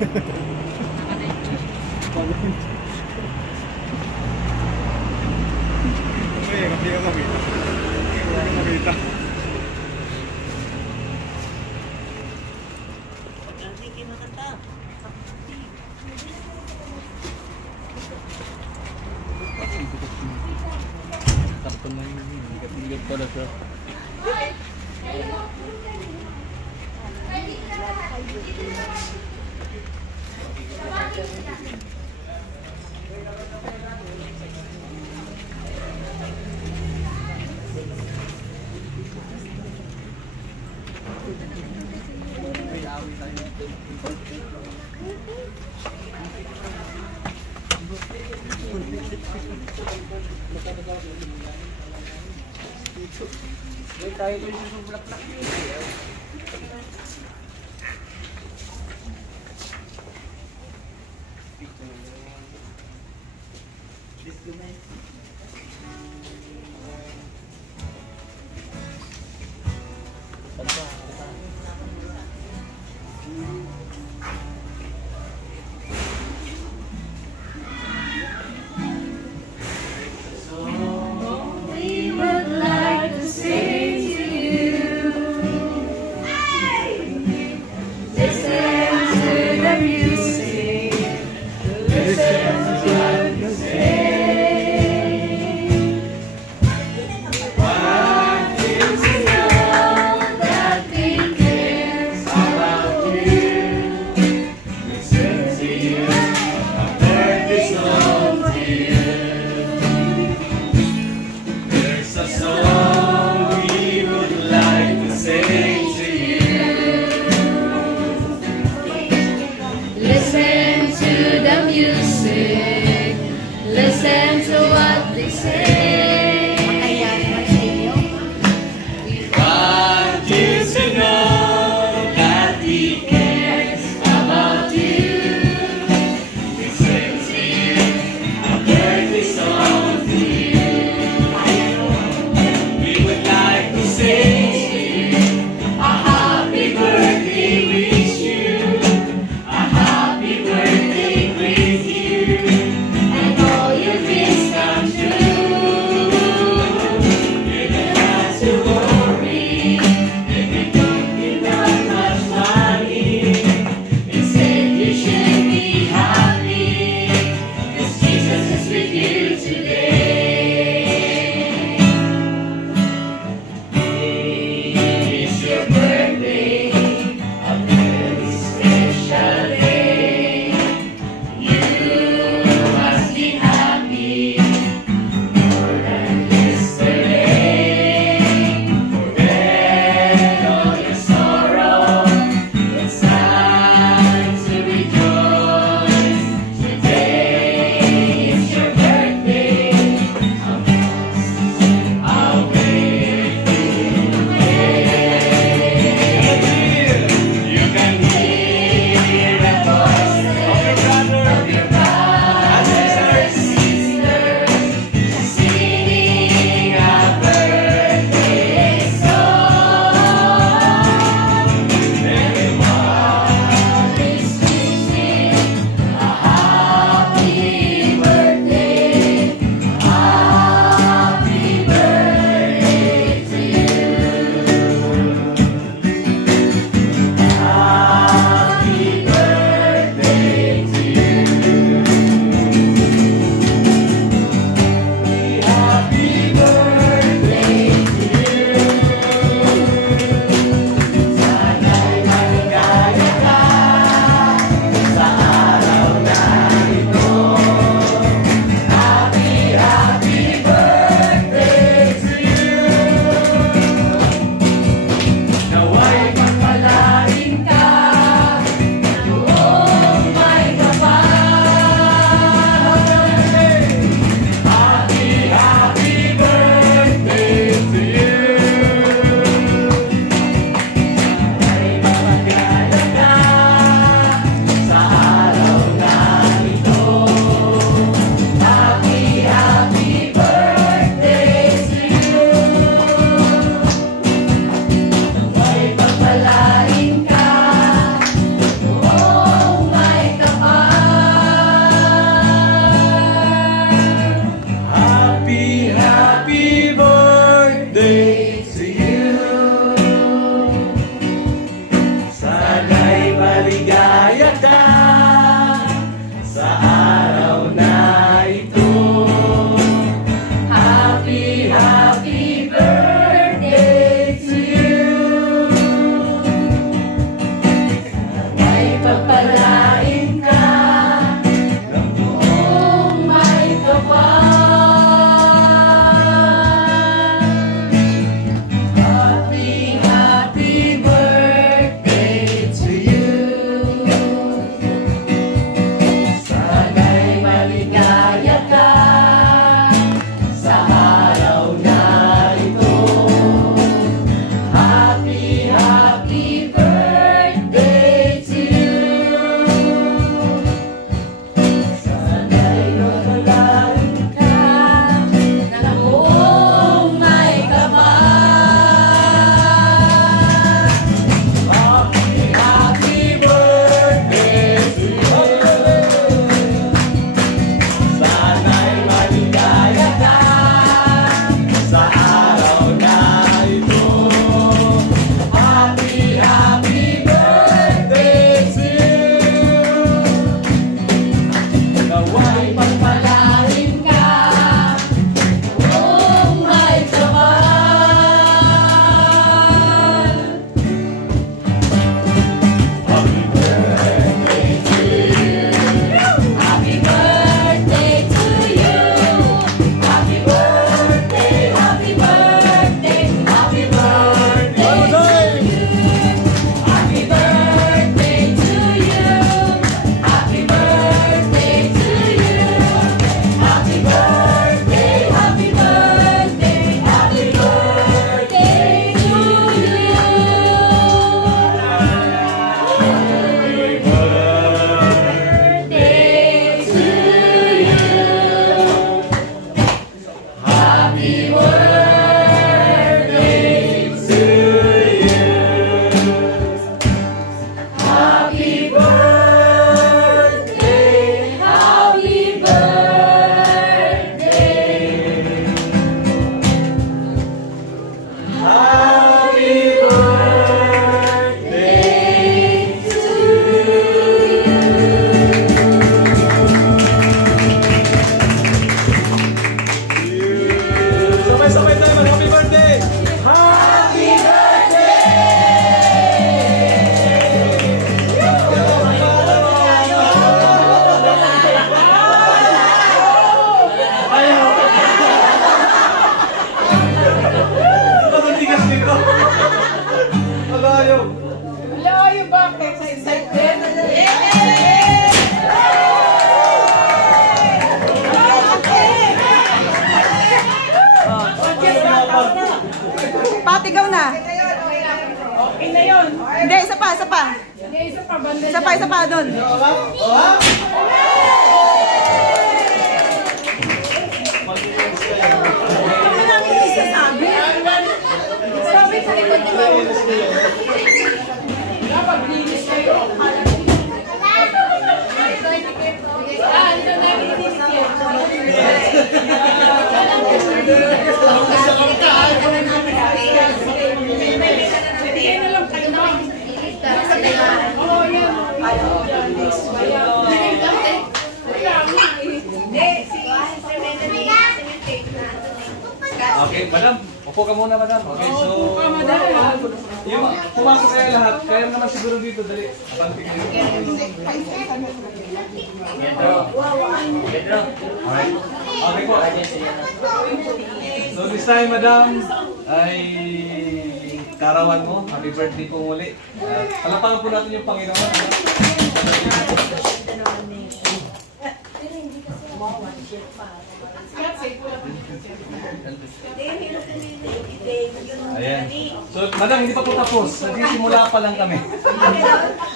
Hindi ka makita. Hindi ka makita. Sige, makanta. Sakto mo yun. Bigat-bigat pala siya. Tayo ko yung susublak-lak yun. We would like to say to you, listen to the music, listen to what we say. makatigaw na. Okay na yun. Hindi, isa pa, isa pa. Isa pa, banda Isa pa doon. Sabi sa likod ko. Dapat linis kayo. Ito na yung linis Bigyan na lang kayo na. Oo, yan. Okay, madam. Upo ka muna, madam. Okay, so... Yung pumasok kayo lahat, kaya naman siguro dito, dali. Abanti kayo. Alright. Okay po. So this time, madam, ay karawan mo. Happy birthday po muli. Palapakan po natin yung Panginoon. Ayan. So, madam, hindi pa po tapos. Nagsisimula pa lang kami.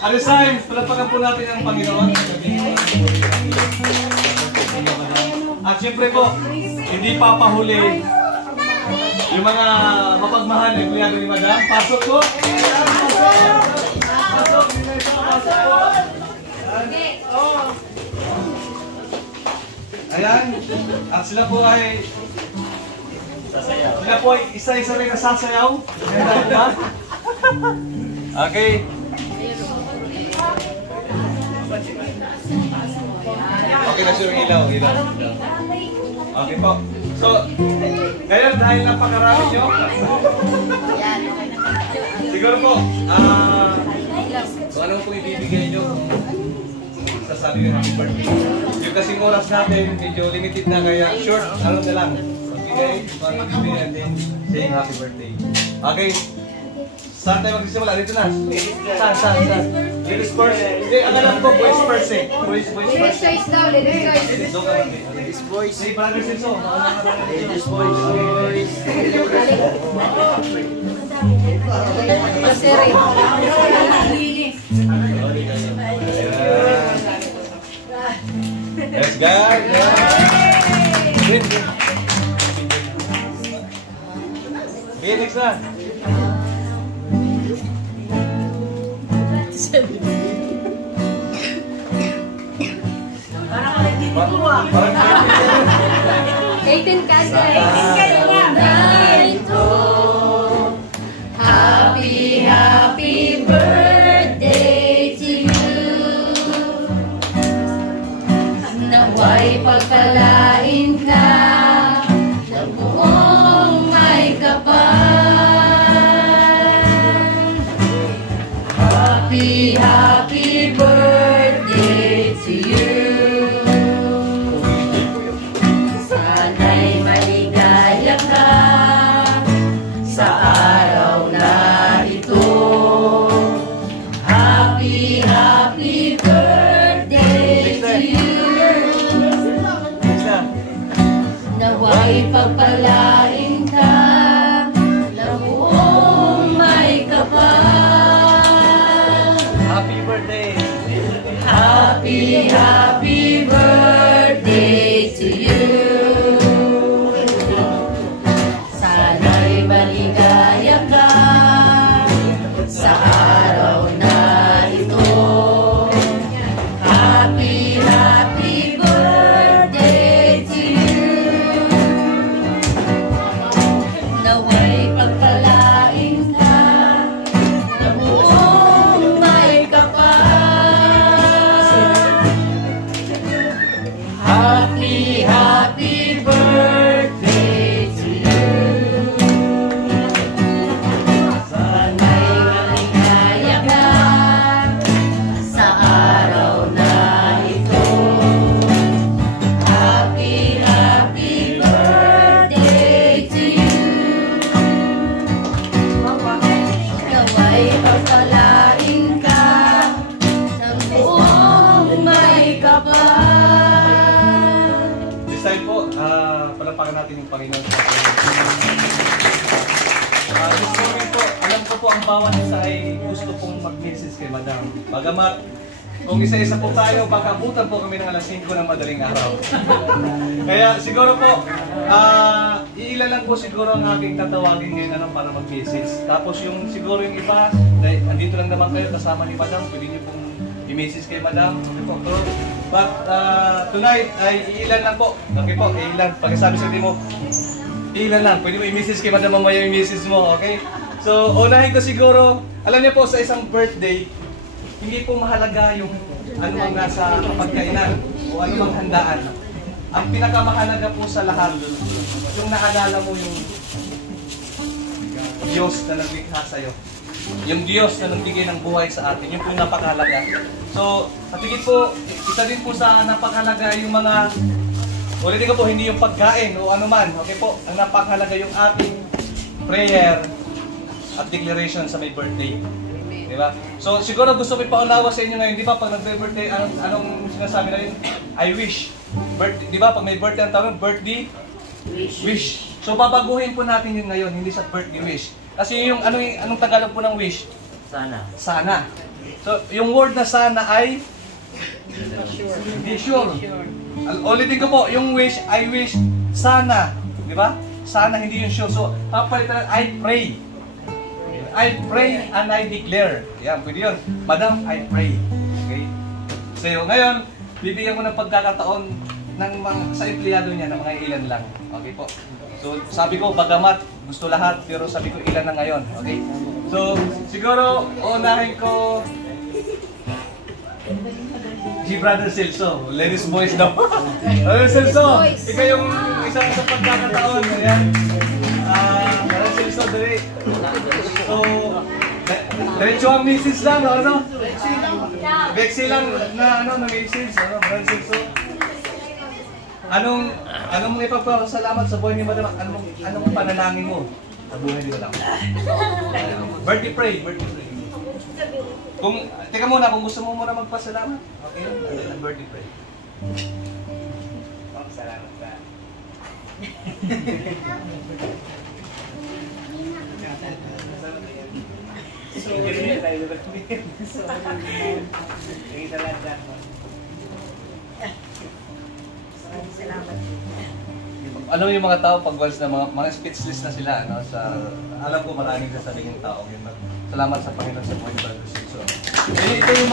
At this time, palapakan po natin ang Panginoon. At syempre po, hindi papahuli yung mga mapagmahal na empleyado ni madam. Pasok po! Pasok! Pasok po! Ayan. At sila po ay isa-isa rin nasasayaw. Okay. Okay na siya yung ilaw. Okay po. So, ngayon dahil napakarami nyo, siguro po, kung anong po ibibigay nyo, sasabi nyo happy birthday. Yung kasing oras natin, medyo limited na kaya short, ano na lang. Magbigay, magbibigay natin, saying happy birthday. Okay. Saan tayo magsisimula? Dito na. Saan? Ladies first. Hindi, ang alam ko, boys first eh. Boys first. Ladies choice daw, ladies choice. Ladies boys. Say, brother Silso. Ladies boys. Yes, guys. Okay, next na. Parang 18 kasi. 18 kayo na. Happy, happy birthday to you. Naway pagpalain ka ng buong may kapal. Happy, happy birthday to you. Sana'y maligaya ka sa araw na ito. Happy, happy birthday to you. Naway pagpalain ka ng buong may kapal. happy birthday. Happy, happy birthday to you. Sana'y maligaya ka sa araw na ito. Happy, happy birthday to you. Naway pagpalain ka ng buong may kapal. Happy, happy birthday to you. ang bawat isa ay gusto pong mag-message kay Madam. Bagamat, kung isa-isa po tayo, baka abutan po kami ng alas 5 ng madaling araw. Kaya siguro po, iilan lang po siguro ang aking tatawagin ngayon para mag-message. Tapos yung siguro yung iba, andito lang naman kayo kasama ni Madam, pwede niyo pong i-message kay Madam. But tonight ay iilan lang po. Okay po, iilan. Pagkasabi sa mo, iilan lang. Pwede mo i-message kay Madam mamaya yung message mo, okay? So, unahin ko siguro, alam niyo po sa isang birthday, hindi po mahalaga yung ano mang nasa pagkainan o ano mang handaan. Ang pinakamahalaga po sa lahat, yung naalala mo yung Diyos na naglikha sa'yo. Yung Diyos na nagbigay ng buhay sa atin, yun po yung napakahalaga. So, patigit po, isa din po sa napakahalaga yung mga, ulitin ko po, hindi yung pagkain o ano man. Okay po, ang napakahalaga yung ating prayer at declaration sa may birthday. Diba? So, siguro gusto ko ipaunawa sa inyo ngayon, di ba, pag nag-birthday, anong sinasabi na yun? I wish. Birthday, di ba, pag may birthday ang tawag, birthday? Wish. So, babaguhin po natin yun ngayon, hindi sa birthday wish. Kasi yung anong Tagalog po ng wish? Sana. Sana. So, yung word na sana ay be sure. Ulitin ko po, yung wish, I wish, sana. Di ba? Sana, hindi yung sure. So, papalitan, I pray. I pray and I declare. Yan, pwede yun. Madam, I pray. Okay? So, ngayon, bibigyan ko ng pagkakataon ng sa empleyado niya ng mga ilan lang. Okay po. So, sabi ko, bagamat gusto lahat, pero sabi ko ilan na ngayon. Okay? So, siguro, unahin ko si Brother Celso. Ladies voice daw. Brother Celso, ikaw yung isang sa pagkakataon. Ayan. Brother Celso, dali. So, diretso ang message lang, ano? Vexi lang na message, ano? Brother Celso. Anong ipagpapasalamat sa buhay ni Madam? Anong panalangin mo sa buhay ni Madam? Birthday pray. Teka muna, kung gusto mo muna magpasalamat, okay, birthday pray. Salamat ka. Alam mo yung mga tao pag once na mga speechless na sila, no? Alam ko maraming sasabihin ng tao. Salamat sa Panginoon sa buhay ni Brother Celso. Ito yung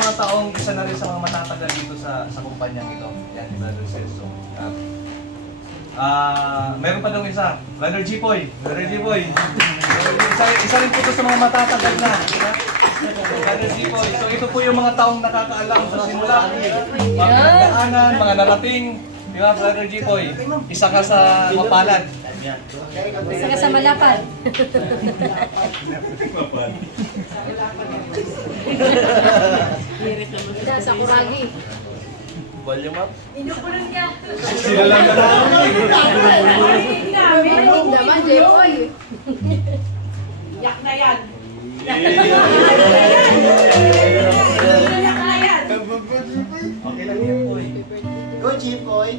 mga taong isa na rin sa mga matatagal dito sa kumpanyang ito. Yan, ni Brother Celso. Meron pa daw isa, Brother Jipoy. Isa rin po ito sa mga matatagal na. Brother Jipoy. So ito po yung mga taong nakakaalam sa simula. Mga daanan, mga narating. Di ba, Brother Jipoy? Isa ka sa mapalad. Isa ka sa malapad. Sa Kuragi. Volume up. Inupunan niya. Sila lang na lang. Marinig naman, Jepoy. Yak na yan. Okay lang yan, boy. Go, Chipoy.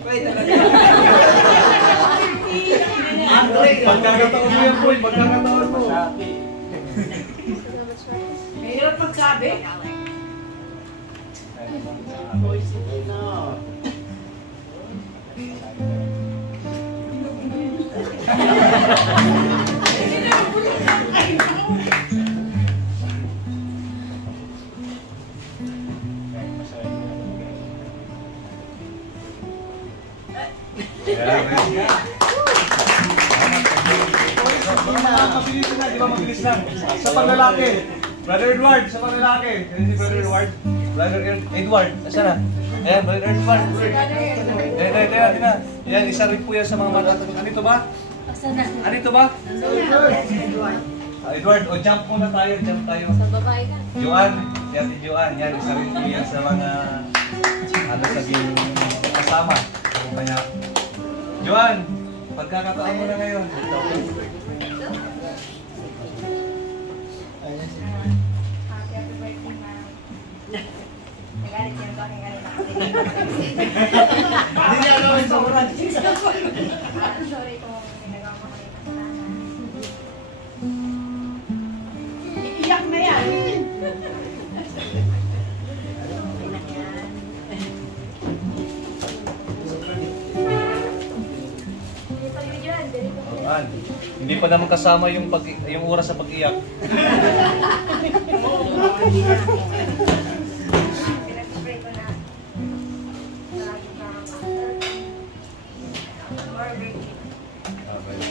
Pagkakataon mo yan, boy. Pagkakataon mo. Mahirap magsabi. Mabilis na, di ba mabilis lang? Sa paglalaki. Brother Edward, sa paglalaki. Yan si Brother Edward. Brother Edward, asa na? Ayan, Brother Edward. Ayan. Yan, isa rin po yan sa mga mata. Anito ba? Anito ba? Edward, o jump muna tayo, jump tayo. Sa babae ka. Joan, yan si Joan. Yan, isa rin po yan sa mga sabihin kasama. Kanya. Joan, pagkakataon mo na ngayon. Hindi niya gawin sa murad. Sorry kung ginagawa ko kayo kasalanan. Ayan. Hindi pa naman kasama yung yung oras sa pag-iyak.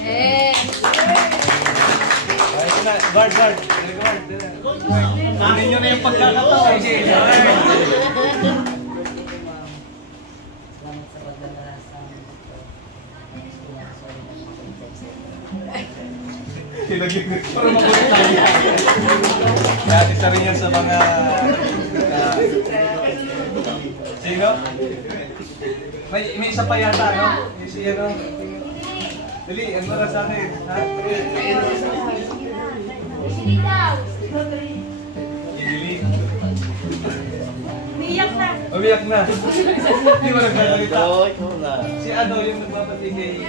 Eh. Ay, ito na. Guard. Kunin nyo na yung pagkakataon. Para makulit tayo. Kaya isa rin yan sa mga... sino? May isa pa yata, no? Yung si ano? Dali, ano na sa akin? Ha? Dili. Umiyak na. Hindi mo nagkakalita. Oo, ikaw na. Si ano yung nagpapatigay?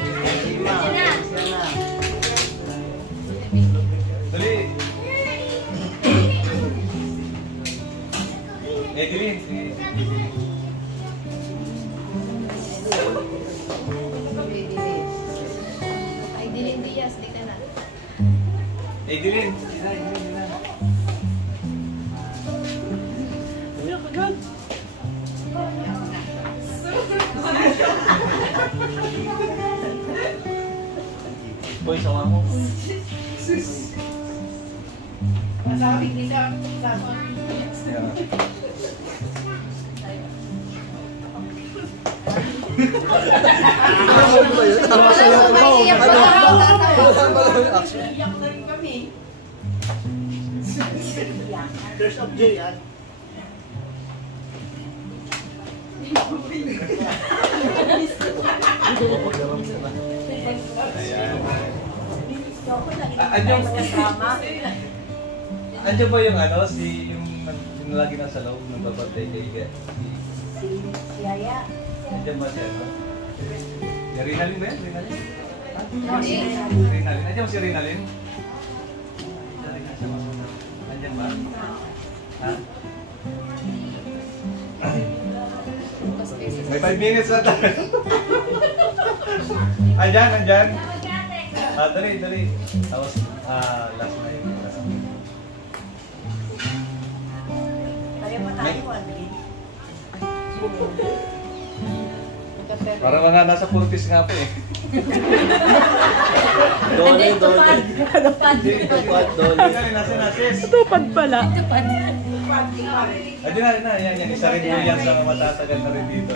Dali. Dilin. Ay, Dilin Diaz, di ka na. Dilin. Boy, sama mo. Masabi nila. Iyak na rin kami. There's of J, yan. Andiyan ba yung ano, yung lagi nasa loob ng babantay kay Si Yaya. Andiyan ba siya, no? Si Rinalyn ba yan? Rinalyn? Hindi. Rinalyn. Andiyan ba si Rinalyn? Andiyan ba? Ha? May 5 minutes na tayo. Andyan. Dali. Tapos, last na yun. Kaya pa tayo, Andri. Parang mga nasa 40s nga po eh. Dole. Nasis. Tupad pala. Ayun na. Yan. Isa rin po yan sa matatagal na rin dito.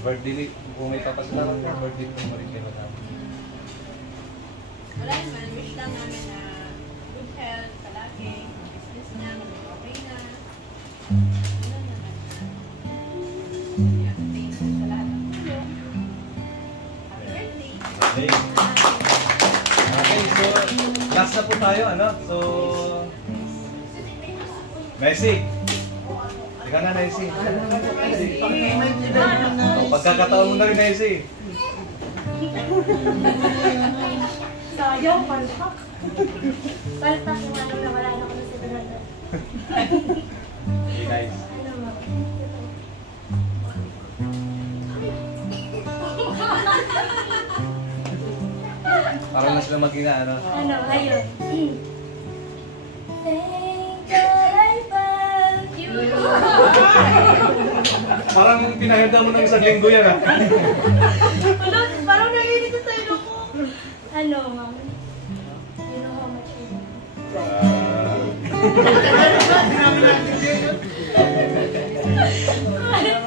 Birthday, kung may papasalamat ka, birthday ko mo rin kayo matapos. Wala naman, wish lang namin na good health, palagi, business niya, okay na. Ano naman na. Thank you sa lahat ng tulong. Happy birthday! Okay, so last na po tayo, ano? So, Messi. Ika na, Messi. Pagkakataon mo na rin, Messi. Sayang, palpak. Palpak yung ano na wala na ako na sa Bernardo. Okay, guys. Ano mo? Parang na sila mag-ina, ano? Ano, ayun. Thank God I found you. Parang pinahanda mo ng isang linggo yan, ah. Wala, parang naiinit sa tayo ko. Ano, ma'am? You know how much I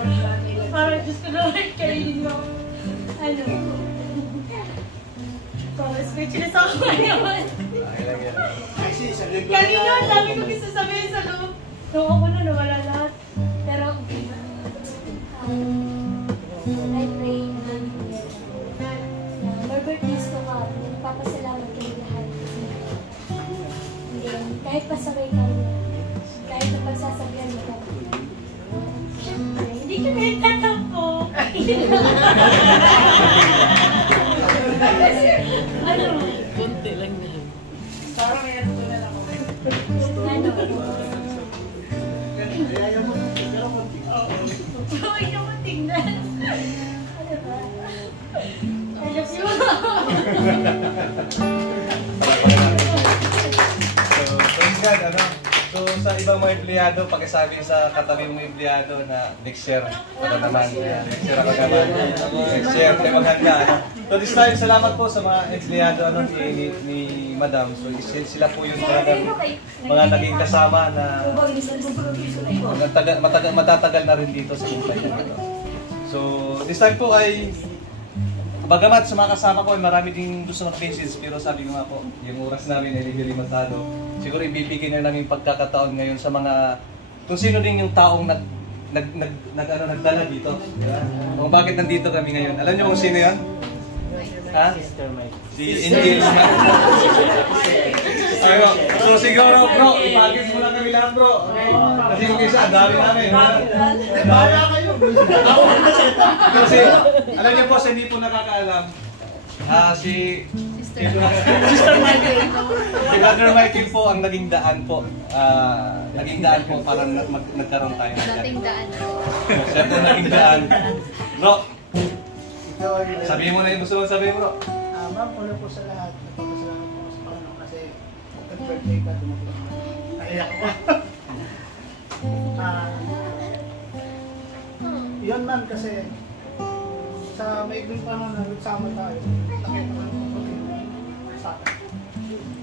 love you. Parang Diyos ko naman kainin mo. Ano? Parang speechless ako ngayon. Kanina, ang dami ko kisasabihin sa loob. Nung ako na nawala lahat. Pero, I pray na Lord, birthdays ko ka. Nagpapasalamat kayo lahat. And then, kahit pasabay kami, kahit na pagsasabihan mo kami. Hindi kami tatampo. Ano? Kunti lang na. Parang may natutunan ako. Ano? So sa ibang mga empleyado, pakisabi sa katabi mong empleyado na next year, wala naman, next year ako naman, next year, may maghanda. So this time, salamat po sa mga empleyado ni Madam. So sila po yung mga naging kasama na matatagal na rin dito sa kumpanya. So this time po ay, bagamat sa mga kasama ko ay marami ding gusto mag-message, pero sabi ko nga po, yung oras namin ay limitado. Siguro ibibigay na namin pagkakataon ngayon sa mga, kung sino din yung taong nagdala dito. Diba? Kung bakit nandito kami ngayon. Alam niyo kung sino yan? Ha? Si Angel. So siguro bro, ipagis mo lang kami lahat bro. Okay? Kasi kung isa, dami namin. Bahala kayo. Kasi, alam niyo po, sa hindi po nakakaalam, si Sister Michael. si Brother Michael po ang naging daan po. Naging daan po para nagkaroon tayo. Dating daan. Siya po naging daan. Bro, sabihin mo na yung gusto mong sabihin bro. Ma'am, una po sa lahat, nagpapasalamat po sa Panginoon kasi nag-birthday ka, dumating naman. Naiyak ko. Yun ma'am, kasi sa maigling panahon na nagsama tayo, nakita ko yung pagkakas sa akin.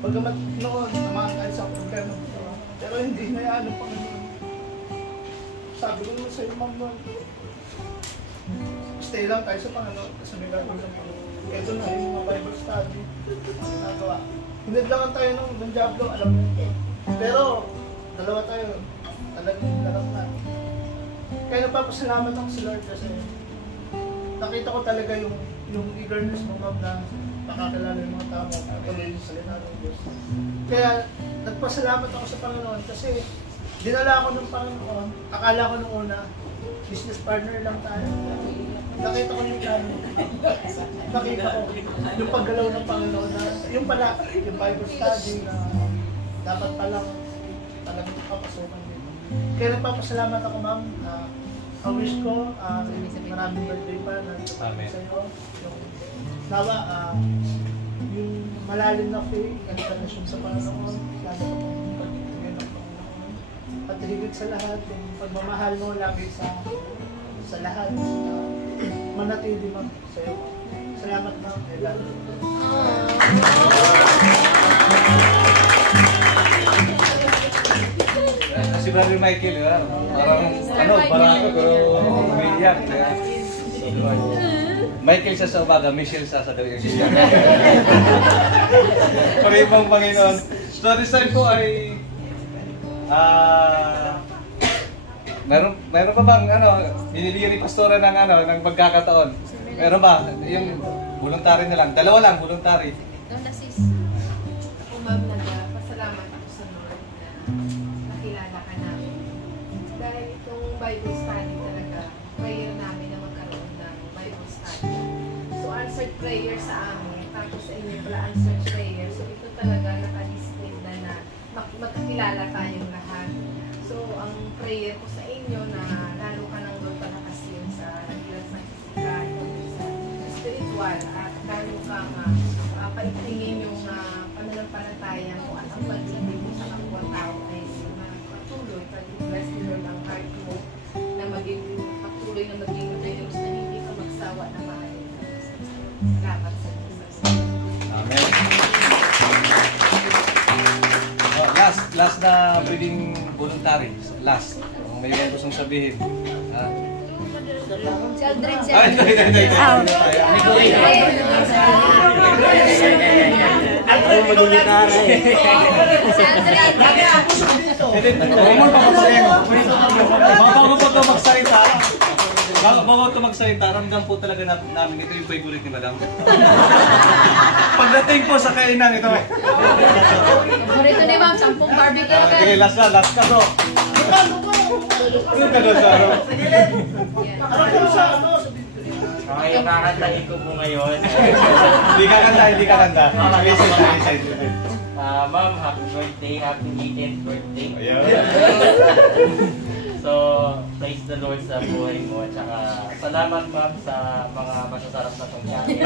Bagamat noon, naman tayo sa problema dito, pero hindi na yan ano Panginoon. Sabi ko naman sa'yo ma'am noon, stay lang tayo sa Panginoon kasi may gagawin ng Panginoon. Ito na yung mga Bible study ang ginagawa. Hinadlangan tayo ng Diablo, alam mo ito. Pero, dalawa tayo, talagang larap na. Kaya napapasalamat ako sa Lord kasi nakita ko talaga yung eagerness mo ma'am na nakakilala yung mga tao at tuloy yung salita ng Diyos. Kaya nagpasalamat ako sa Panginoon kasi dinala ako ng Panginoon, akala ko nung una, business partner lang tayo. Nakita ko yung plano. Nakita ko yung paggalaw ng Panginoon na yung pala, yung Bible study na dapat palang talagang papasukan dito. Kaya nagpapasalamat ako ma'am na ang wish ko, maraming birthday pa na sa iyo. Yung nawa, yung malalim na faith, ang relasyon sa Panginoon, lalo ko yung pagkikigay ng Panginoon. At higit sa lahat, yung pagmamahal mo lagi sa lahat, manatili ma'am sa iyo. Salamat ma'am. Si Brother Michael, parang barako pero umiiyak. Michael siya sa umaga, Michelle siya sa gabi. Pag-ibang Panginoon. So this time po ay meron pa bang binili ni Pastora ng pagkakataon? Meron ba? Yung voluntary na lang. Dalawa lang, voluntary. Ito na sis. Kung ma'am, pasalamat ako sa Lord na nakilala ka namin. Dahil itong Bible study talaga, prayer namin na magkaroon ng Bible study. So answered prayer sa amin, tapos sa inyo pala answered prayer. So ito talaga nakadisplay na magkakilala tayong lahat. So ang prayer ko sa inyo na lalo ka nang magpalakasin sa hirap sa physical, sa spiritual, at lalo kang paigtingin yung pananampalataya mo at ang pag-ibig mo sa kapwa-tao ay patuloy, pag-bless the Lord ang heart mo na patuloy na maging generous na hindi ka magsawa na mahalin. Salamat sa Jesus. Amen. Last na breeding voluntary. Last. Kung may mga gustong sabihin. Si Aldrin siya. Ay, Si Aldrin. Bago po ito magsalita. Bago ito magsalita, ramdam po talaga namin ito yung favorite ni Madam. Pagdating po sa kainan ito. Paborito ni ma'am, 10 barbecue ka. Okay, last ka bro. Ka doon sa bro. Yung kakantahin ko po ngayon. Hindi ka kanta. Ma'am, happy birthday, happy 18th birthday. Ayan. So, praise the Lord sa buhay mo. At saka, salamat ma'am sa mga masasarap na pagkain.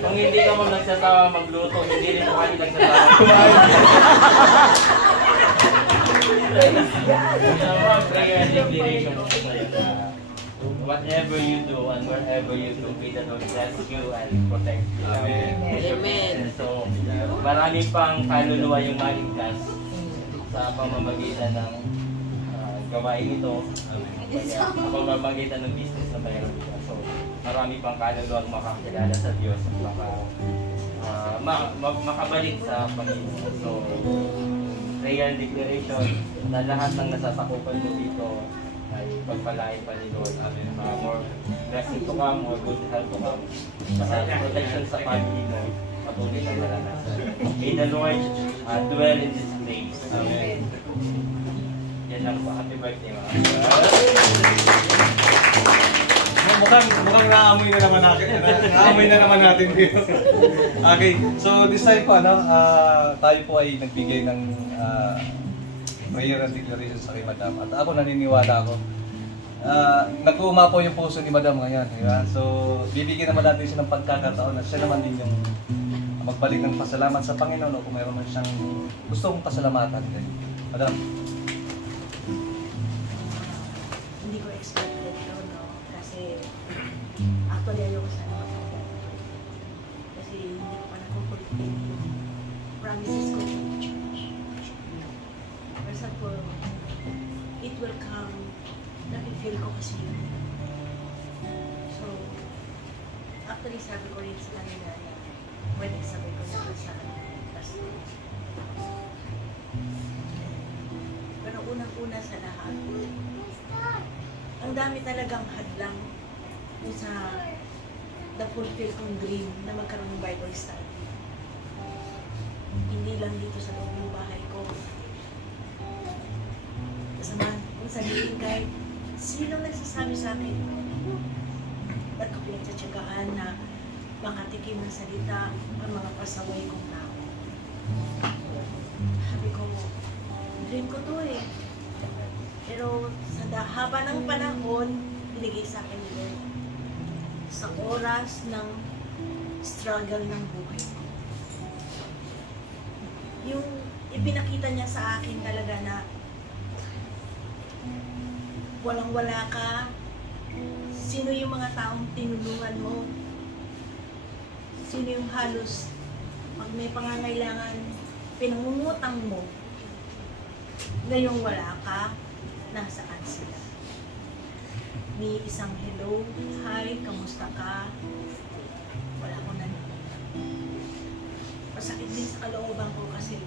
Kung hindi ka ma'am nagsasawa magluto, hindi rin mo kami nagsasawa kumain. So, ma'am, prayer and declaration ko sa'yo na whatever you do and wherever you do, may the Lord bless you and protect you. Amen. So, marami pang kaluluwa yung maligtas sa pamamagitan ng gawain ito, sa pamamagitan ng business na mayroon siya. So, marami pang kaluluwa ang makakilala sa Diyos at makabalik sa Panginoon. So, prayer and declaration na lahat ng nasasakupan mo dito ay pagpalain pa ni Lord. Amen. More blessing to come, more good health to come. Saka protection sa family mo, patuloy na maranasan. May the Lord dwell in this place. Amen. Yan lang po. Happy birthday, mga. Mukhang naamoy na naman natin. Naamoy na naman natin dito. Okay, so this time po, tayo po ay nagbigay ng prayer and declaration sa kay Madam. At ako naniniwala ako, nag-uuma po yung puso ni Madam ngayon. Diba? So, bibigyan naman natin siya ng pagkakataon na siya naman din yung magbalik ng pasalamat sa Panginoon o kung mayroon man siyang gustong pasalamatan. Madam. Hindi ko expected ito, no? Kasi actually ayoko sana mag-forget. Kasi hindi ko pa na-complete yung promises ko to the church. For example, it will come, nakifeel ko kasi yun. So, actually sabi ko rin sa kanila na pwede sabi ko na sa pastor. Pero unang-una sa lahat, ang dami talagang hadlang sa the fulfill kong dream na magkaroon ng Bible study. Hindi lang dito sa loob ng bahay ko. Kasama kung sabihin kahit sino nagsasabi sa akin at ko pinagtsatsagaan na makatikim ng salita ang mga pasaway kong tao. Sabi ko, dream ko to eh. Pero sa haba ng panahon, binigay sa akin ni Lord. Sa oras ng struggle ng buhay ko. Yung ipinakita niya sa akin talaga na walang-wala ka, sino yung mga taong tinulungan mo, sino yung halos pag may pangangailangan, pinangungutang mo, ngayong wala ka, nasaan sila. May isang hello, hi, kamusta ka? Wala akong nanonood. Masakit din sa kalooban ko kasi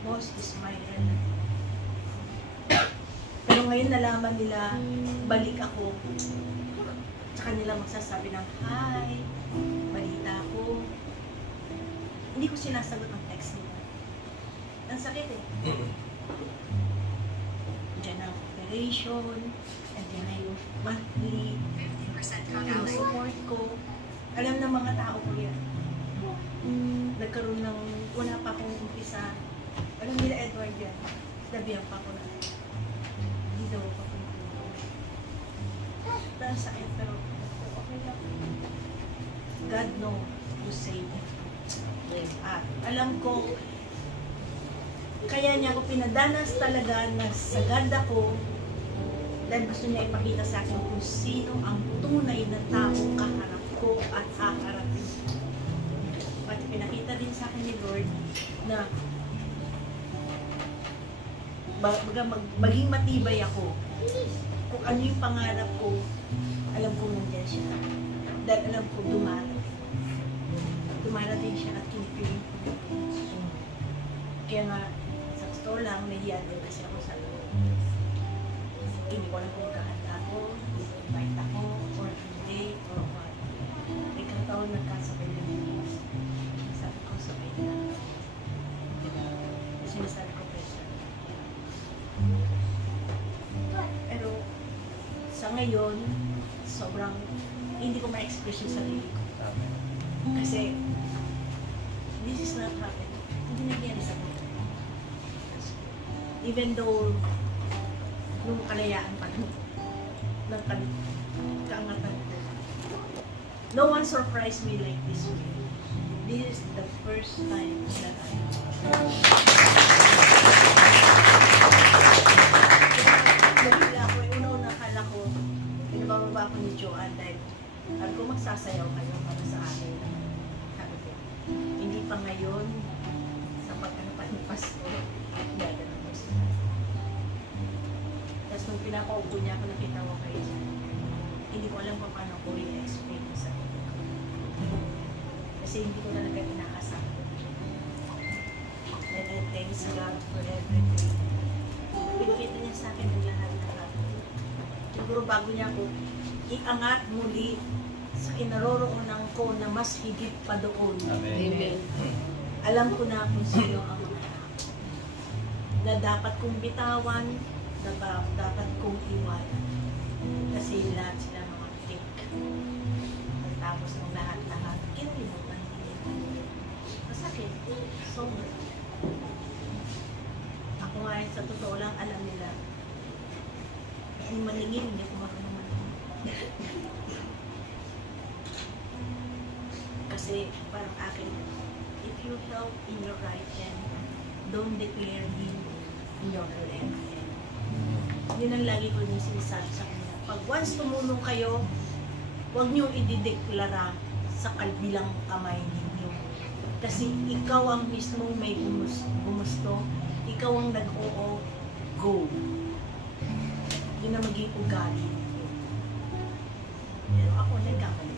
most is my relative. Pero ngayon nalaman nila, balik ako. Tsaka nila magsasabi ng hi, balita ko. Hindi ko sinasagot ang text nila. Ang sakit eh. Diyan ang operation, at diyan na yung monthly, yung support ko. Alam ng mga tao ko yan. Nagkaroon ng, wala pa akong umpisa. Alam nila Edward yan. Sabihan pa ko na. Hindi daw ako tulong. Pero sakit, pero okay lang. God knows who saved me. At alam ko, kaya niya ako pinadanas talaga na sagad ako dahil gusto niya ipakita sa akin kung sino ang tunay na taong kaharap ko at haharapin. At pinakita din sa akin ni Lord na maging matibay ako. Kung ano yung pangarap ko, alam ko nandiyan siya. Dahil alam ko dumarating siya at kinipiling ko. Kaya nga, sa totoo lang, nahiya din kasi ako sa loob. Hindi ko alam kung kahanda ako, invite ako, or hindi, or what. Nagkataon nagkasabay lang yung sabi ko, sabay na. Sinasabi ko kayo. Pero, sa ngayon, sobrang hindi ko ma-express yung sarili ko. Kasi, this is not happening. Hindi nangyari sa buhay. Even though, nung kalayaan pa ng kaangatan ko. No one surprised me like this way. This is the first time that nabigla ako, una akala ko, pinabababa ako ni Joanne dahil sabi ko magsasayaw kayo para sa akin. Sabi ko, hindi pa ngayon, sa pagkanapan ni Pasko, gagano'n mo siya. Tapos nung pinapaupo niya ako, nakita ko kayo, hindi ko alam paano ko i-explain sa akin. Kasi hindi ko talaga inaasahan. And I thanks God for everything. Pinakita niya sa akin ang lahat. Siguro bago niya ako iangat muli sa kinaroroonan ko na mas higit pa doon. Amen. Alam ko na kung sino ang na dapat kong bitawan, na dapat kong iwanan. Kasi lahat sila mga fake. Tapos ng lahat-lahat, kinalimutan nila. Masakit. Sobra. Ako nga sa totoo lang, alam nila. Kasi maningin, hindi ko marunong maningin. Kasi parang akin, if you help in your right hand, don't declare him in your left hand. Yun ang lagi ko yung sinasabi sa kanila. Pag once tumulong kayo, huwag niyo idideklara sa kalbilang kamay ninyo. Kasi ikaw ang mismong may gumusto, ikaw ang nag-oo, go. Yun ang maging ugali. Pero ako nagkamali.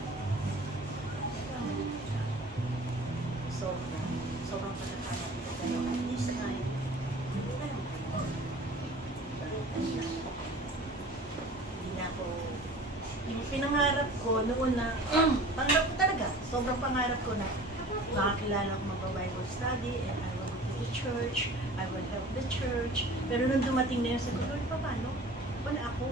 Sobrang pagkakala ko. Pero at this time, hindi na ako, yung pinangarap ko noon na, pangarap ko talaga, sobrang pangarap ko na makakilala ko magpa-Bible study and I will go to the church, I will help the church. Pero nung dumating na yun, sabi ko, Lord, paano? Wala ako.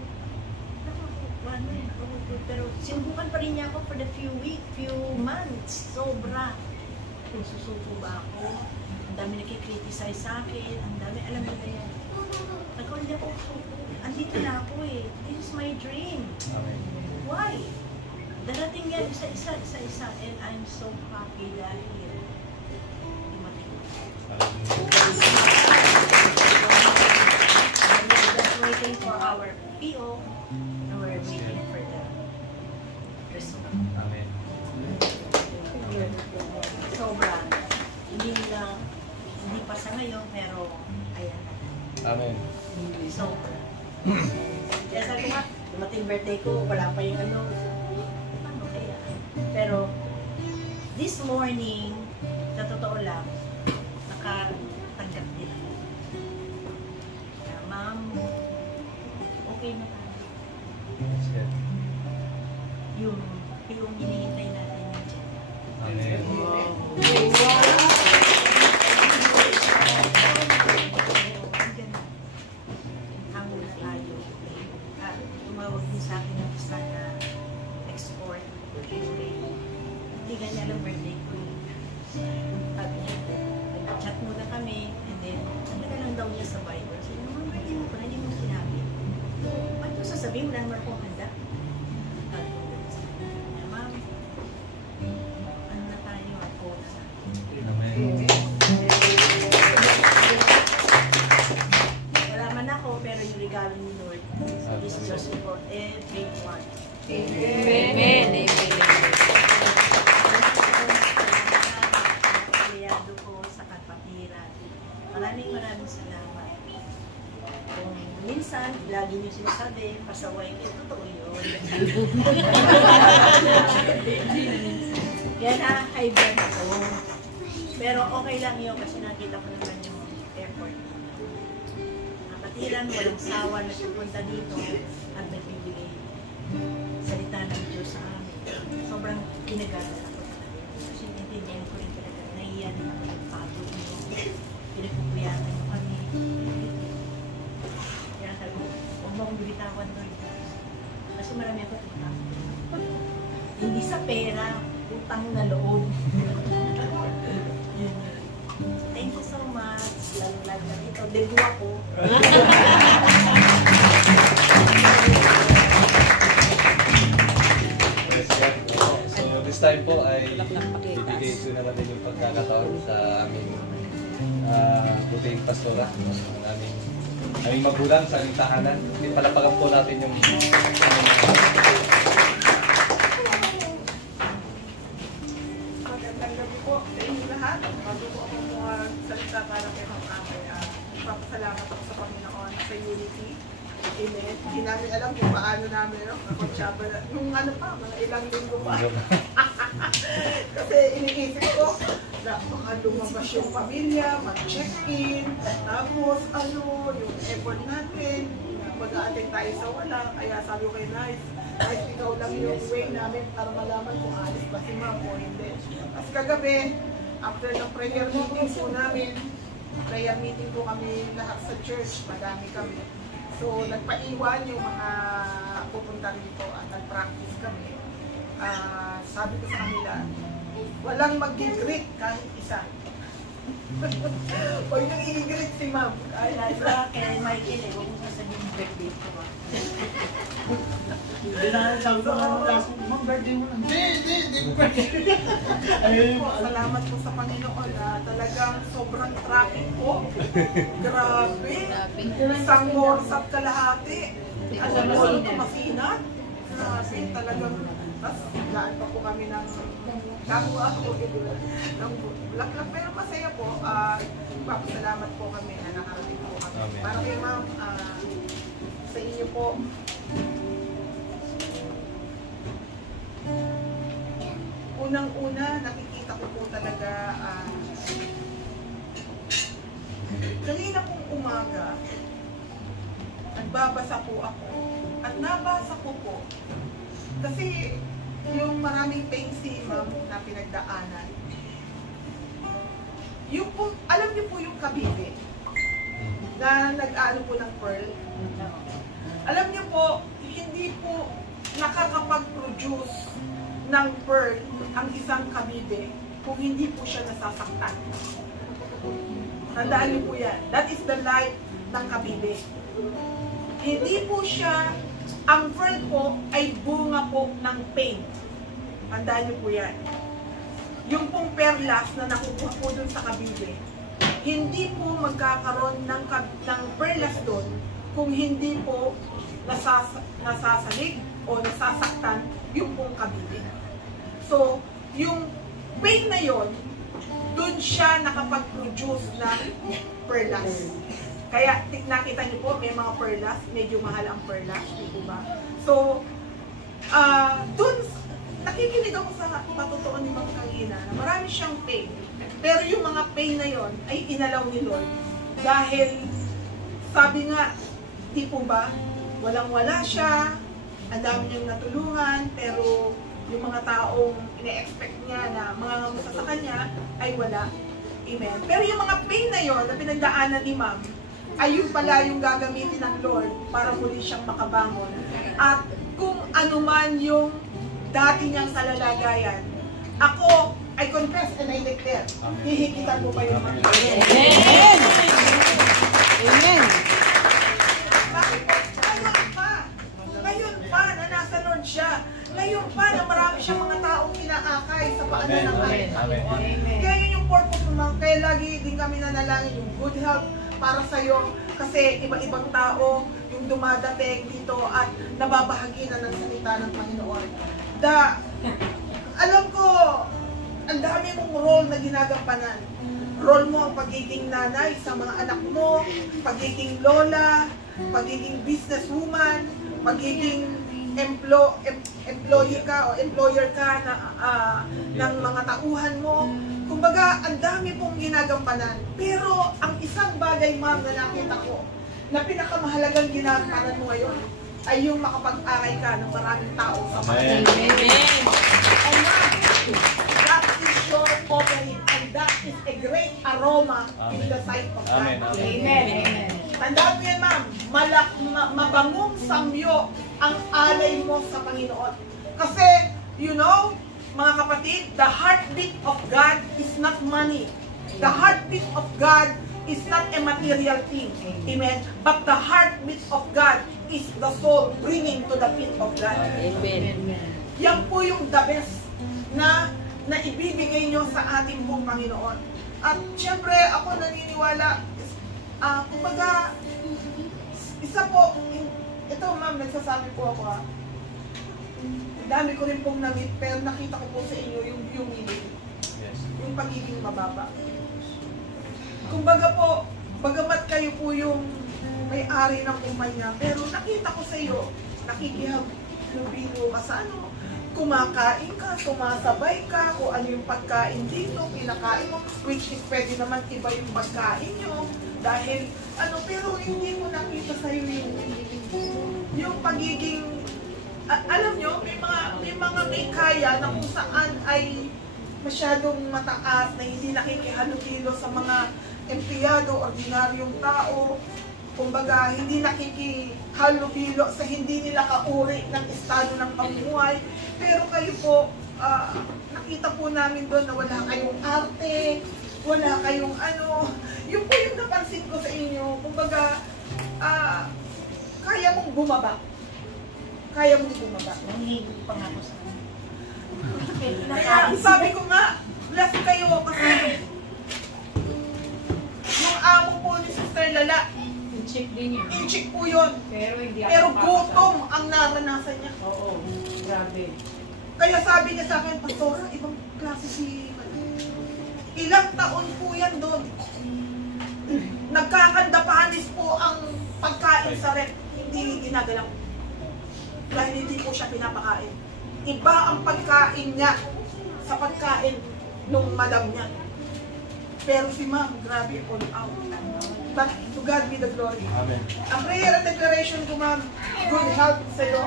Pero sinubukan pa rin niya ako for the few months. Sobra. Kung susuko ba ako, ang dami nakikriticize sa akin, ang dami, alam mo na yan. Nagkaw, hindi ako susuko. Andito na ako eh. This is my dream. Amen. Why? Darating yan isa-isa. And I'm so happy dahil dumating. We're just waiting for our PO and we're waiting for the result. Amen. Sobra. Hindi pa sa ngayon, pero ayan na. Amen. Sobra. Kaya sabi ko nga, dumating birthday ko, wala pa yung ano. Ano kaya? Pero, this morning, sa totoo lang, nakatanggap din ako. Kaya, ma'am, okay na tayo. That's good. Yung hinihintay natin yung dyan. Amen. Hango na tayo. Tumawag din sa akin ng isa na export. Hindi ka niya alam birthday ko. Sabi niya, nag-chat muna kami and then, nagka lang daw niya sa Bible. Sabi niya, ma'am, birthday mo pa na, hindi mo sinabi. Ba't mo sasabihin, wala naman akong handa. Sabi niya, ma'am, ano na tayo, ako na natin. Amen. Wala man ako, pero yung regalo ni Lord is just for everyone. Amen. Kayado ko sa kapatiran. Maraming salamat. Kung minsan, lagi niyo sinasabi, pasaway kayo, totoo yun. Kaya na-hybrid ako. Pero okay lang yun kasi nakita ko naman yung effort niyo. Kapatiran, walang sawa na pupunta dito at nagbibigay salita ng Diyos sa amin. Sobrang kinagalan ako talaga. Kasi intindihan ko rin talaga. Naiyan na ako yung pagod niyo. Pinagpupuyatan niyo kami. Kaya sabi ko, huwag mo akong bibitawan doon. Kasi marami ako utang. Hindi sa pera, utang na loob. Thank you so much. Lalo-lalo na dito. Debut ako. Yes, yan. So this time po ay bibigay ko naman din yung pagkakataon sa aming buting pastora, ang aming magulang sa aming tahanan. Palapagan po natin yung Magandang gabi po sa inyo lahat. Bago po ako salita para kay Ma'am Amay, papasalamat ako sa Panginoon sa Unity. Amen. Hindi namin alam kung paano namin, nung ano pa, mga ilang linggo pa. Kasi iniisip ko na baka lumabas yung pamilya, mag-check-in, tapos yung effort natin, mag-a-attend tayo sa wala. Kaya sabi ko kay Nice, ikaw lang yung way namin para malaman kung alis ba si Ma'am o hindi. Tapos kagabi, after ng prayer meeting po namin, prayer meeting po kami lahat sa church, madami kami. So, nagpaiwan yung mga pupunta rito at nag-practice kami. Sabi ko sa kanila, walang mag-greet kahit isa. O yung i-greet si Ma'am. Kay Michael eh, huwag mo sasabihin birthday ko ba? Hindi na, sabi ko nga last week, Ma'am, birthday mo na. Hindi birthday. Ayun po, salamat po sa Panginoon na talagang sobrang traffic po. Grabe. Isang morsap kalahati. Alam mo, tumasinat. Grabe, talagang. Tapos, laan pa po kami ng gagawa ko. Ng bulaklak. Pero masaya po. Papasalamat po kami na nakarating po kami. Para kay Ma'am, sa inyo po, unang-una, nakikita ko po talaga kanina pong umaga, nagbabasa po ako at nabasa ko po kasi yung maraming pain si Ma'am na pinagdaanan. Yung po, alam niyo po yung kabibe na nag-ano po ng pearl. Alam niyo po, hindi po nakakapag-produce ng pearl ang isang kabibe kung hindi po siya nasasaktan. Tandaan niyo po yan. That is the life ng kabibe. Hindi po siya, ang pearl po ay bunga po ng pain. Tandaan niyo po yan. Yung pong perlas na nakukuha po dun sa kabibe, hindi po magkakaroon ng perlas doon kung hindi po nasasalig o nasasaktan yung pong kabibe. So, yung pain na yon, doon siya nakapag-produce ng perlas. Kaya, nakita niyo po, may mga perlas, medyo mahal ang perlas, di ba? So, doon, nakikinig ako sa patutuon ni Ma'am kanina na marami siyang pain. Pero yung mga pain na yon ay inalaw ni Lord. Dahil, sabi nga, di po ba, walang-wala siya, ang dami niyang natulungan, pero yung mga taong ine-expect niya na mga ngamusta sa kanya ay wala. Amen. Pero yung mga pain na yon na pinagdaanan ni Ma'am, ay yung pala yung gagamitin ng Lord para muli siyang makabangon. At kung ano man yung dati niyang kalalagayan, ako, I confess and I declare, hihigitan mo pa yung mga. Amen! Amen! Bakit po? Ngayon pa na nasa Lord siya. Ngayon pa na marami siyang mga taong inaakay sa paanan ng Amen. Amen. Kaya yun yung purpose naman. Kaya lagi din kami nanalangin yung good health para sa'yo. Kasi iba-ibang tao yung dumadating dito at nababahagi na ng salita ng Panginoon. Alam ko, ang dami mong role na ginagampanan. Role mo ang pagiging nanay sa mga anak mo, pagiging lola, pagiging businesswoman, pagiging employee ka o employer ka ng mga tauhan mo. Kumbaga, ang dami pong ginagampanan. Pero ang isang bagay, Ma'am, na nakita ko, na pinakamahalagang ginagampanan mo ngayon, ay yung makapag-aral ka ng maraming tao sa Panginoon. Amen! And that is your offering, and that is a great aroma in the sight of God. Amen. Amen! Tandaan mo yan, Ma'am, mabangong samyo ang alay mo sa Panginoon. Kasi, you know, mga kapatid, the heartbeat of God is not money. The heartbeat of God is not a material thing. Amen. But the heartbeat of God is the soul bringing to the feet of God. Amen. Yan po yung the best na ibibigay nyo sa ating pong Panginoon. At syempre, ako naniniwala, kumbaga, isa po, ito ma'am, nagsasabi po ako dami ko rin pong namit, pero nakita ko po sa inyo yung humility. Yung pagiging mababa. Kumbaga po, bagamat kayo po yung may-ari ng kumpanya, pero nakita ko sa iyo, nakikihalo ka sa ano, kumakain ka, sumasabay ka, kung ano yung pagkain dito, kinakain mo, which is pwede naman iba yung pagkain nyo, dahil ano, pero hindi mo nakita sa iyo yung pagiging, alam nyo, may mga may kaya na kung saan ay masyadong mataas, na hindi nakikihalo-hilo sa mga empleyado, ordinaryong tao, kumbaga hindi nakikihalo-hilo sa hindi nila kauri ng estado ng pamumuhay. Pero kayo po, nakita po namin doon na wala kayong arte, wala kayong ano, yun po yung napansin ko sa inyo, kumbaga, kaya mong bumaba. Kaya mong bumaba. Nangihingi pa nga ako sa Kaya sabi ko nga, bless kayo kasi yung amo po ni Sister Lala, In-check din yun. in-check po yun. Pero hindi ako Pero makakasama. gutom ang naranasan niya. Oo. Grabe. Kaya sabi niya sa akin, Pastora, ibang klase si ilang taon po yan doon. Nagkakandapanis po ang pagkain sa rep. Hindi ginagalaw. Dahil hindi po siya pinapakain. Iba ang pagkain niya sa pagkain nung madam niya. Pero si ma'am, grabe, all out. But to God be the glory. Amen. Ang prayer and declaration ko, ma'am, good health sa iyo,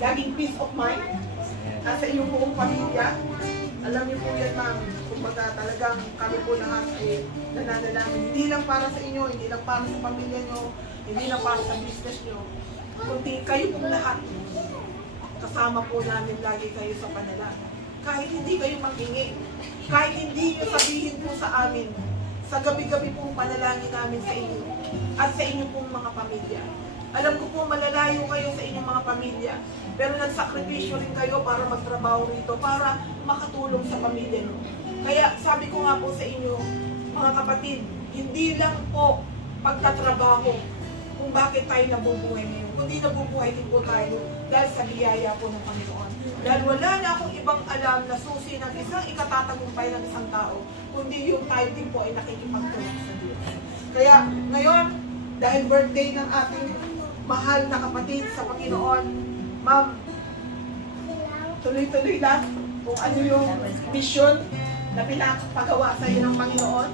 laging peace of mind, at sa iyong buong pamilya. Alam niyo po yan, ma'am, kumbaga talagang kami po lahat ay nananalangin. Hindi lang para sa inyo, hindi lang para sa pamilya niyo, hindi lang para sa business niyo, kundi kayo pong lahat. Kasama po namin lagi kayo sa panalangin. Kahit hindi kayo maghingi, kahit hindi niyo sabihin po sa amin, sa gabi-gabi pong panalangin namin sa inyo at sa inyo pong mga pamilya. Alam ko po malalayo kayo sa inyong mga pamilya, pero nagsakripisyo rin kayo para magtrabaho rito, para makatulong sa pamilya nyo. Kaya sabi ko nga po sa inyo, mga kapatid, hindi lang po pagtatrabaho kung bakit tayo nabubuhay ngayon, kundi nabubuhay din po tayo dahil sa biyaya po ng Panginoon. Dahil wala na akong ibang alam na susi ng isang ikatatagumpay ng isang tao, kundi yung tayo din po ay nakikipagtulong sa Diyos. Kaya ngayon, dahil birthday ng ating mahal na kapatid sa Panginoon, ma'am, tuloy-tuloy lang kung ano yung mission na pinapagawa sa iyo ng Panginoon,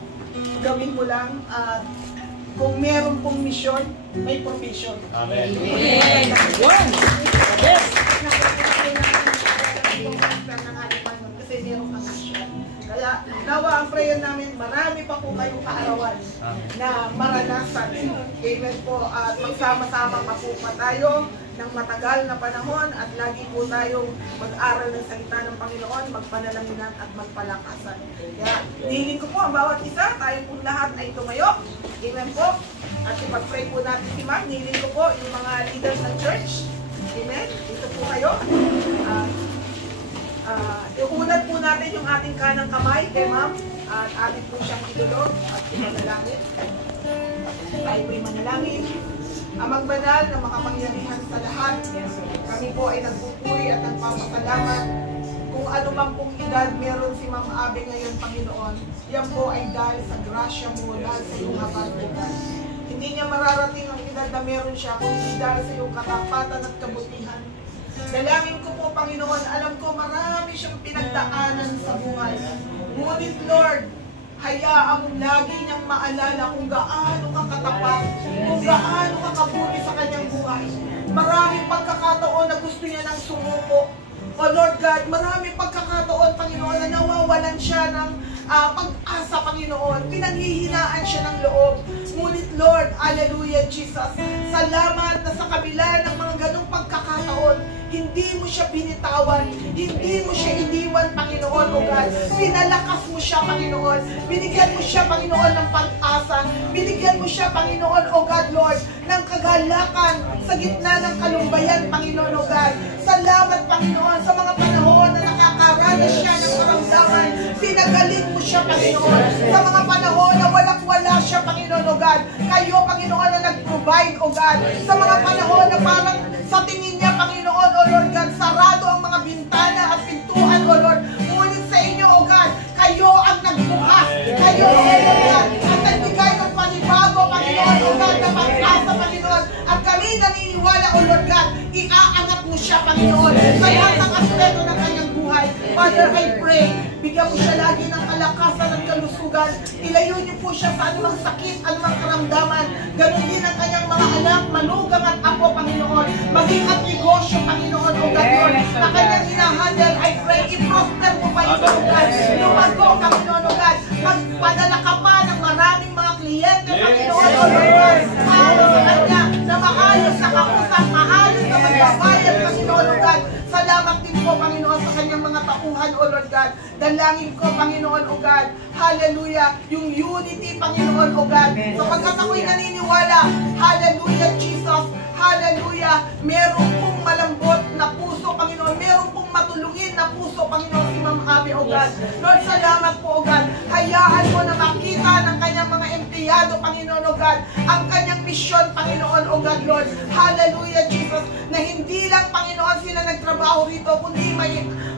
gawin mo lang at kung meron pong mission, may provision. Amen. Amen. Yes! Kasi meron kang action. Kaya nawa ang prayer namin, marami pa po kayong kaarawan na maranasan. Amen po. At magsama-sama pa po pa tayo ng matagal na panahon at lagi po tayong mag-aral ng salita ng Panginoon, magpanalangin at magpalakasan. Kaya hiling ko po ang bawat isa, tayo po lahat ay tumayo. Amen po. At ipag-pray po natin si ma'am. Hiling ko po yung mga leaders ng church. Amen. Dito po kayo. Iunad po natin yung ating kanang kamay kay ma'am. At atin po siyang idulog at imanalangin. Tayo po'y manalangin. Amang banal na makapangyarihan sa lahat. Kami po ay nagpupuri at nagpapasalamat. Kung ano man pong edad meron si Ma'am Abe ngayon, Panginoon, yan po ay dahil sa grasya mo, dahil sa iyong habartugan. Hindi niya mararating ang edad na meron siya, kundi dahil sa iyong katapatan at kabutihan. Dalangin ko po, Panginoon, alam ko marami siyang pinagdaanan sa buhay. Ngunit, Lord, hayaan mo lagi niyang maalala kung gaano ka katapat, kung gaano ka kabuti sa kanyang buhay. Maraming pagkakataon na gusto niya ng sumuko. O Lord God, maraming pagkakataon, Panginoon, na nawawalan siya ng pag-asa, Panginoon. Pinanghihinaan siya ng loob. Ngunit Lord, Hallelujah, Jesus, salamat na sa kabila ng mga ganong pagkakataon, hindi hindi mo siya binitawan, hindi mo siya iniwan, Panginoon, O God. Pinalakas mo siya, Panginoon. Binigyan mo siya, Panginoon, ng pag-asa. Binigyan mo siya, Panginoon, O God, Lord, ng kagalakan sa gitna ng kalumbayan, Panginoon, O God. Salamat, Panginoon, sa mga panahon na nakakaranas siya ng karamdaman. Pinagaling mo siya, Panginoon. Sa mga panahon na walang-wala siya, Panginoon, O God. Kayo, Panginoon, na nag-provide, O God. Sa mga panahon na parang sa tingin niya, Panginoon, O Lord God, sarado ang mga bintana at pintuan, O Lord. Ngunit sa inyo, O God, kayo ang nagbukas. Kayo, O Lord God, ang nagbigay ng panibago, Panginoon, O God, na pag-asa, Panginoon. At kami naniniwala, O Lord God, iaangat mo siya, Panginoon, sa lahat ng aspeto ng kanyang buhay. Father, I pray, bigyan mo siya lagi ng kalakasan at kalusugan. Ilayo niyo po siya sa anumang sakit, anumang karamdaman. Ganon din ang kanyang mga anak, manugang at apo, Panginoon. Maging at negosyo, Panginoon, O God, Lord, na kanyang hinahandle. I pray, i-prosper mo pa ito, O God. Lumago, Panginoon, O God. Magpadala ka pa ng maraming mga kliyente, Panginoon, O Lord God. Para sa kanya na maayos na kausap, maayos na magbabayad, Panginoon, O God. Salamat din po, Panginoon, sa kanyang mga tauhan, O Lord God. Dalangin ko, Panginoon, O God. Hallelujah. Yung unity, Panginoon, O God. Sapagkat ako'y naniniwala. Hallelujah, Jesus. Hallelujah. Meron pong malambot na puso, Panginoon. Meron pong matulungin na puso, Panginoon, si Ma'am Abby, O God. Lord, salamat po, O God. Hayaan mo na makita ng kanyang mga empleyado, Panginoon, O God, ang kanyang misyon, Panginoon, O God, Lord. Hallelujah, Jesus. Na hindi lang, Panginoon, sila nagtrabaho rito, kundi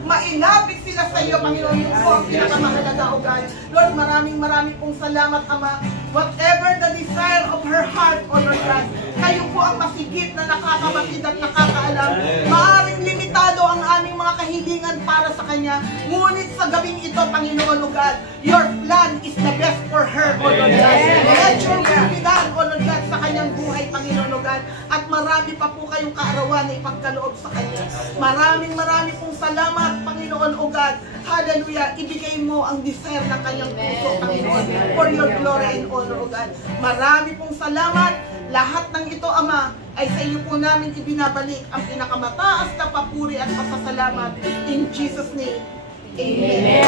mailapit sila sa iyo, Panginoon. Yun po ang pinakamahalaga, O God. Lord, maraming pong salamat, Ama. Whatever the desire of her heart, O Lord God, kayo po ang masigit na nakakabatid at nakakaalam. Maaring limitado ang aming mga kahilingan para sa Kanya. Ngunit sa gabing ito, Panginoon, O God, your plan is the best for her, O Lord God. Let your will be done, O Lord God, sa kanyang buhay, Panginoon, O God. At marami pa po kayong kaarawan na ipagkaloob sa Kanya. Maraming pong salamat, Panginoon, O God. Hallelujah. Ibigay mo ang desire ng kanyang puso, Panginoon, for your glory and honor, O God. Marami pong salamat. Lahat ng ito, Ama, ay sa iyo po namin ibinabalik ang pinakamataas na papuri at pasasalamat. In Jesus' name, Amen.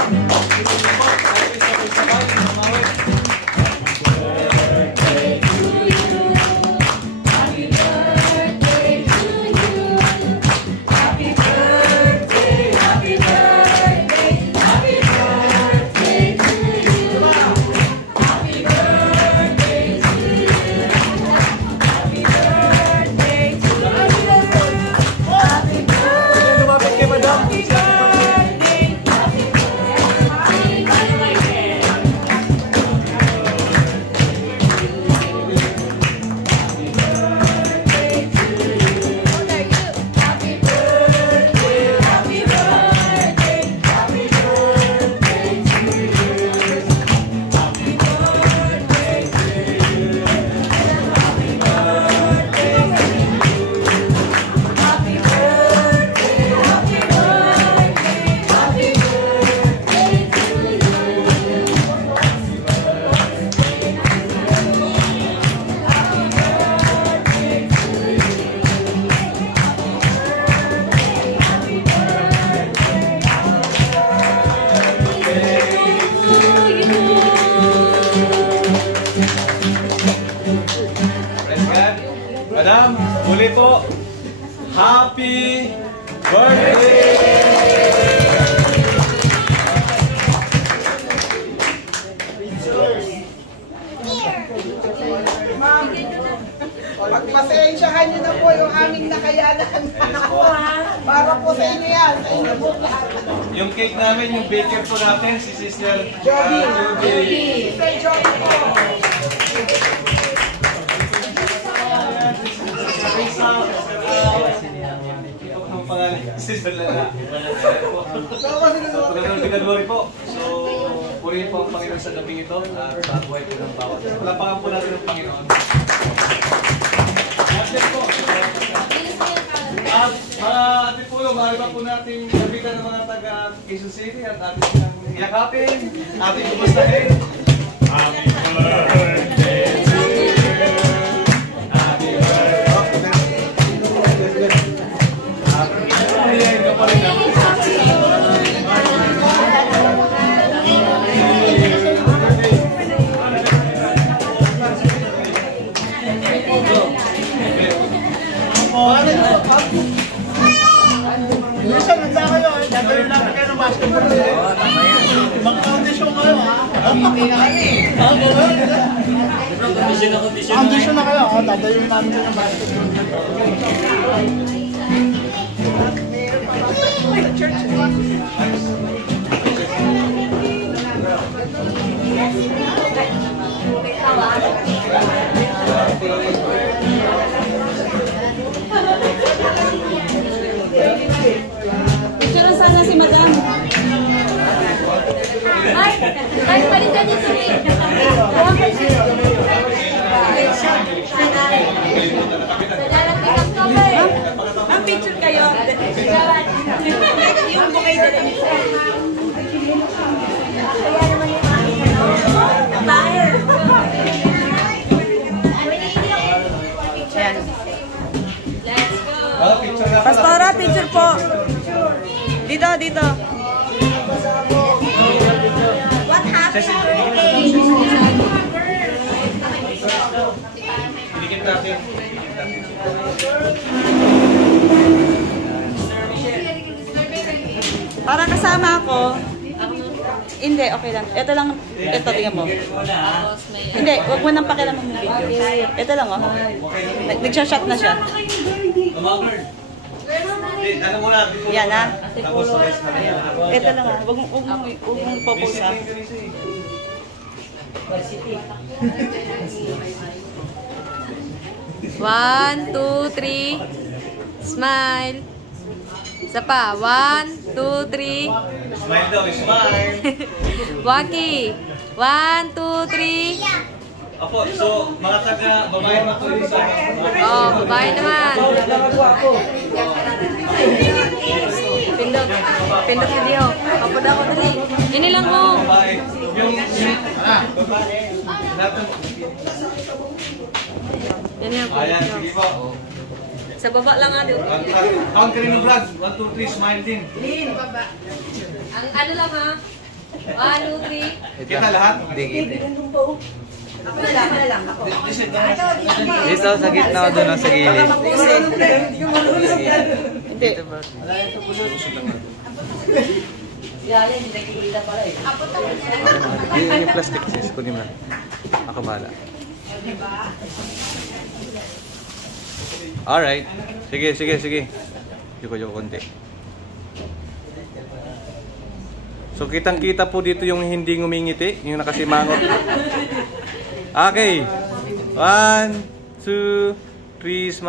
Madam, muli po, happy birthday! Ma'am, pagpasensyahan niyo na po yung aming nakayanan. Para po sa inyo yan, sa inyo po. Yung cake namin, yung baker po natin, si Sister Joby. Joby. Sister Joby po. Ang pangalan, Sister Lala. Pinaglory po. So, purihin po ang Panginoon sa gabi ito at sa buhay po ng bawat. Palapakan po natin ang Panginoon. At mga ating pulo, maaari pa po natin nabitan ng mga taga Quezon City at ating yakapin, ating kumustahin. Happy birthday to you. Happy birthday. Happy birthday Minsan, nanda kayo. Dadalhin namin kayo ng basketball. Mag-condition kayo, ha? Condition na kayo, ha? Dadalhin namin kayo ng basketball. Picture sana si Madam. Ay, balik ka dito rin. Ang picture kayo. Yung bukay dala niyo. Kaya naman yung fire. Yan. Let's go. Picture na pala. Pastora, picture po. Dito, dito. What happened? Dikit natin. Para kasama ako. Hindi, okay lang. Ito lang, ito, tingnan mo. Hindi, huwag mo nang pakialam ng video. Ito lang, oh. Nagsha-shot na siya. Ano muna? Yan, ha? Tapos rest na yan. Ito lang, ha? Huwag mong ipopost, ha? One, two, three. Smile. Isa pa. 1, 2, 3. Smile daw, smile. Waki. 1, 2, 3. Apo, so mga taga babae na to isa. Oh, babae naman. Pindot. Pindot video. Kapod ako dali. Ini lang mo. Babae. Yung babae. Natin. Yan yan po. Ayan, sige po. Sa baba lang nga doon. Count ka rin ng vlog. 1, 2, 3, smile din. Ang ano lang ha. 1, 2, 3. Kita lahat? Ako na lang. Ako. Dito sa gitna o doon sa gilid. Hindi. Yung plastic sis, kunin mo na. Ako bahala. Alright. Sige. Yuko konti. So kitang-kita po dito yung hindi ngumingiti, yung nakasimangot. Okay. 1, 2, 3, smile.